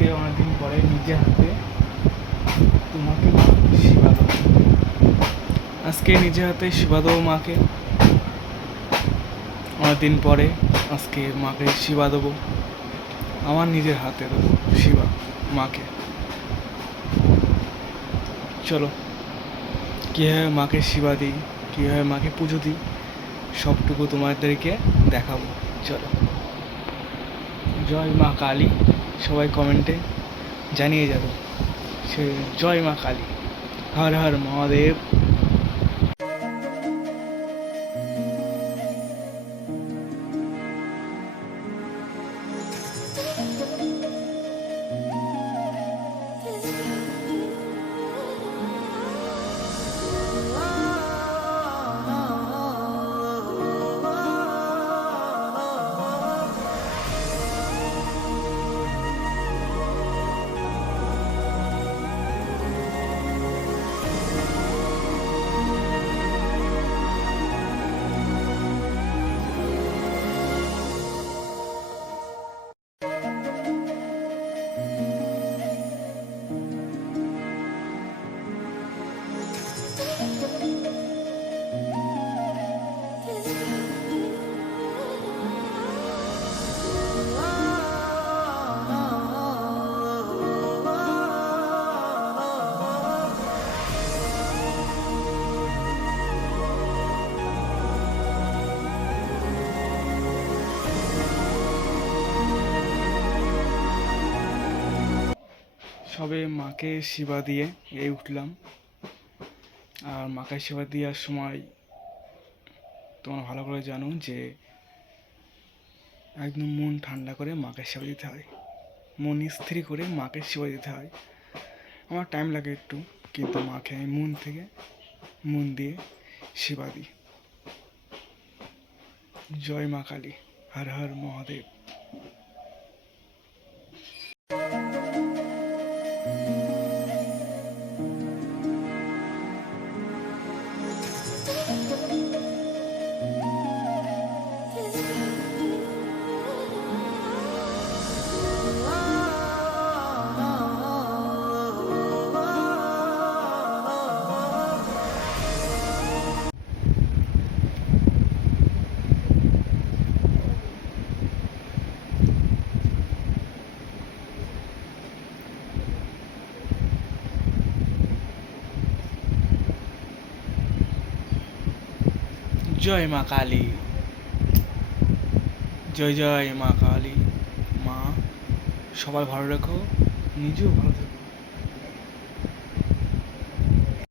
আজকে অনেকদিন পরে নিজে হাতে তোমাকে মা সেবা দেবো। আজকে নিজে হাতে সেবা দেবো মাকে। অনেকদিন পরে আজকে মাকে সেবা দেবো, আমার নিজের হাতে দেবো সেবা মাকে। চলো কীভাবে মাকে সেবা দিই, কীভাবে মাকে পুজো দিই, সবটুকু তোমাদেরকে দেখাবো। চলো। জয় মা কালী, সবাই কমেন্টে জানিয়ে যাবে সে জয় মা কালী, হর হর মহাদেব। সবে মাকে সেবা দিয়ে এই উঠলাম। আর মাকে সেবা দেওয়ার সময় তোমরা ভালো করে জানো যে একদম মন ঠান্ডা করে মাকে সেবা দিতে হয়, মন স্থির করে মাকে সেবা দিতে হয়। আমার টাইম লাগে একটু, কিন্তু মাকে আমি মন দিয়ে সেবা দিই। জয় মা কালী, হর হর মহাদেব। জয় মা কালী, জয় জয় মা কালী। মা সবাই ভালো রেখো, নিজেও ভালো থেকো।